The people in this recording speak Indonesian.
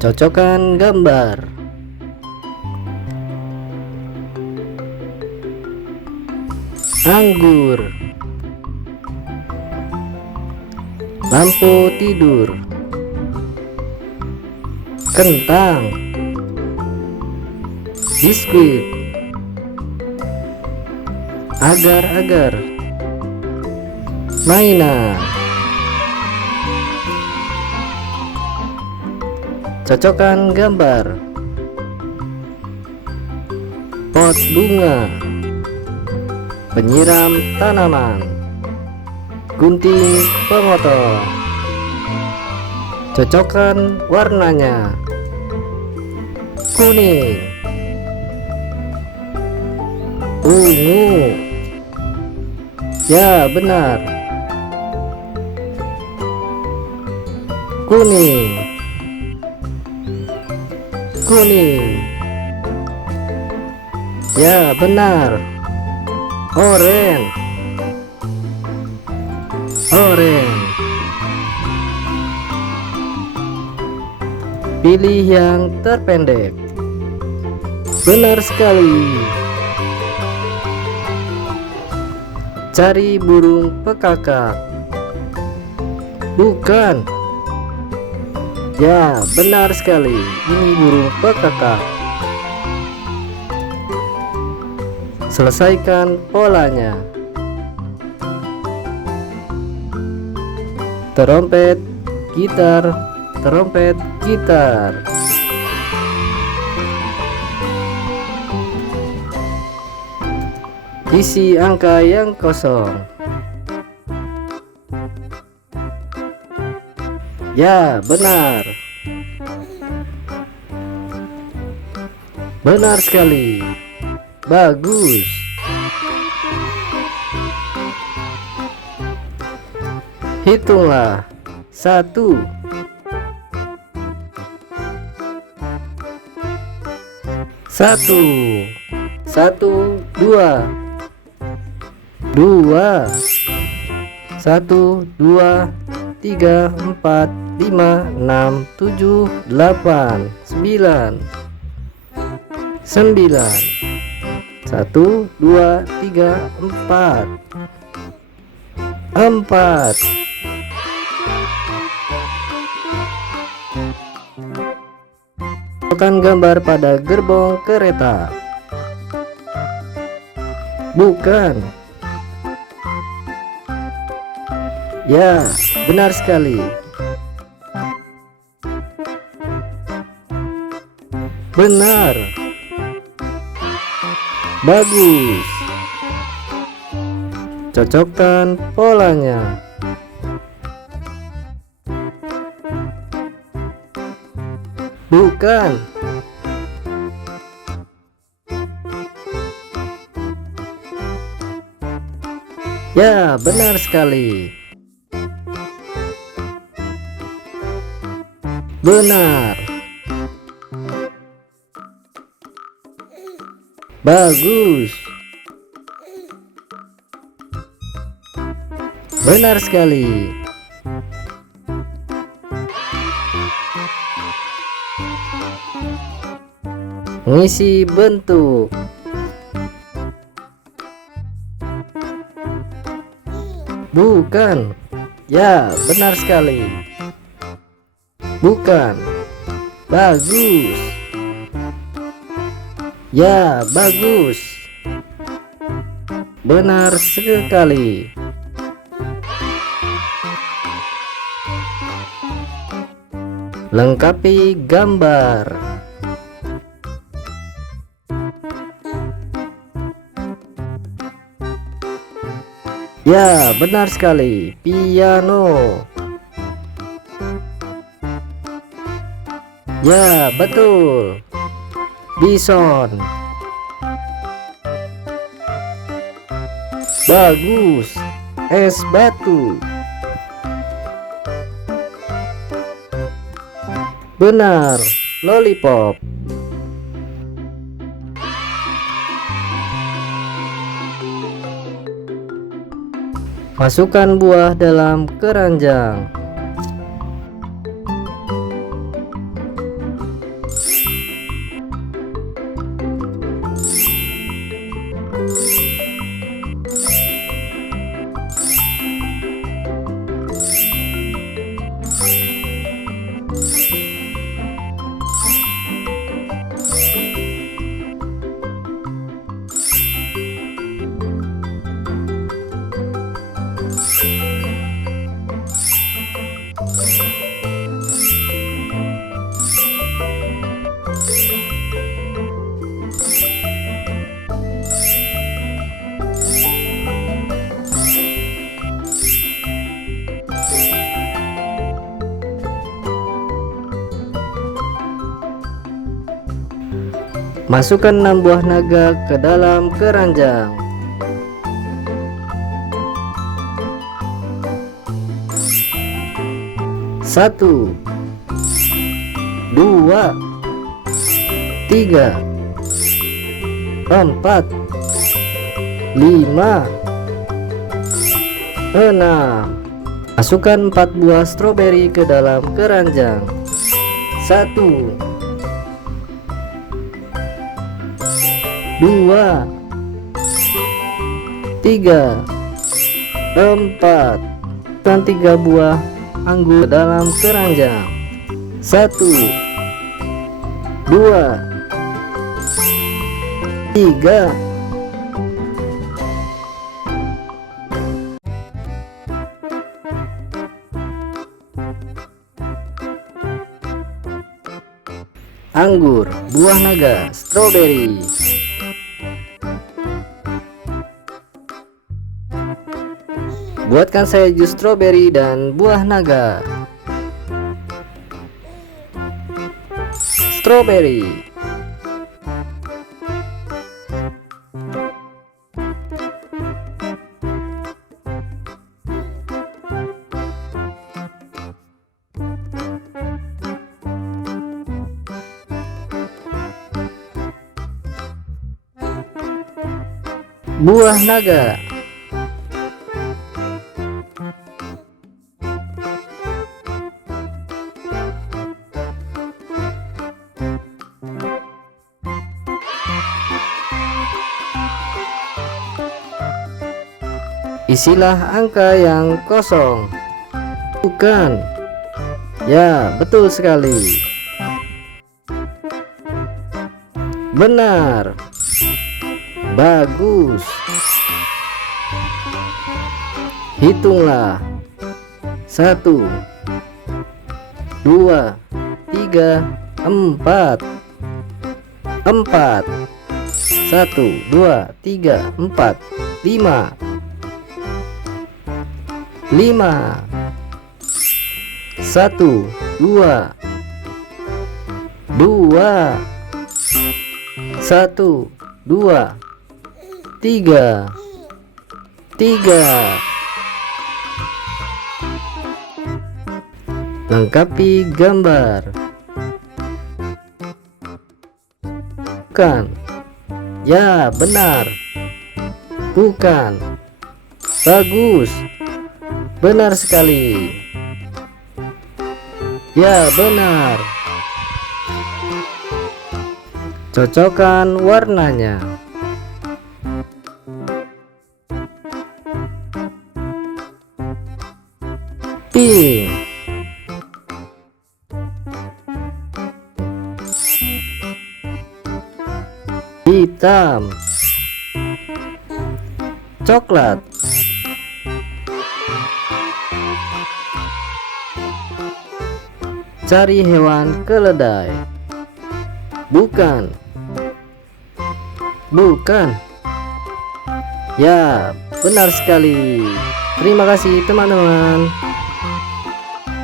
Cocokkan gambar. Anggur. Lampu tidur. Kentang. Biskuit. Agar-agar. Mainan. Cocokkan gambar. Pot bunga. Penyiram tanaman. Gunting pemotong. Cocokkan warnanya. Kuning. Ungu. Ya, benar. Kuning. Kuning. Ya, benar. Oranye. Oranye. Pilih yang terpendek. Benar sekali. Cari burung pekakak. Bukan. Ya, benar sekali. Ini burung pekakak. Selesaikan polanya. Terompet, gitar, terompet, gitar. Isi angka yang kosong. Ya, benar. Benar sekali. Bagus. Hitunglah. 1 1 1 2 2 1 2 3 4 5 6 7 8 9 9 1 2 3 4 4 Bukan gambar pada gerbong kereta. Bukan. Ya, benar sekali. Benar. Bagus. Cocokkan polanya. Bukan. Ya, benar sekali. Benar. Bagus. Benar sekali. Mengisi bentuk. Bukan. Ya, benar sekali. Bukan. Bagus. Ya, bagus. Benar sekali. Lengkapi gambar. Ya, benar sekali. Piano. Ya, betul. Bison. Bagus. Es batu. Benar. Lollipop. Masukkan buah dalam keranjang. Masukkan 6 buah naga ke dalam keranjang. 1, 2, 3, 4, 5, 6. Masukkan 4 buah stroberi ke dalam keranjang. 1, 2, 3, 4. Dan 3 buah anggur dalam keranjang. 1, 2, 3. Anggur, buah naga, stroberi. Buatkan saya jus stroberi dan buah naga. Stroberi, buah naga. Isilah angka yang kosong. Bukan. Ya, betul sekali. Benar. Bagus. Hitunglah. 1, 2, 3, 4. 4. 1, 2, 3, 4, 5. 5. 1, 2, 2. 1, 2, 3. 3. Lengkapi gambar. Bukan. Ya, benar. Bukan. Bagus. Benar sekali. Ya, benar. Cocokkan warnanya. Pink. Hitam. Coklat. Cari hewan keledai. Bukan. Bukan. Ya, benar sekali. Terima kasih teman-teman.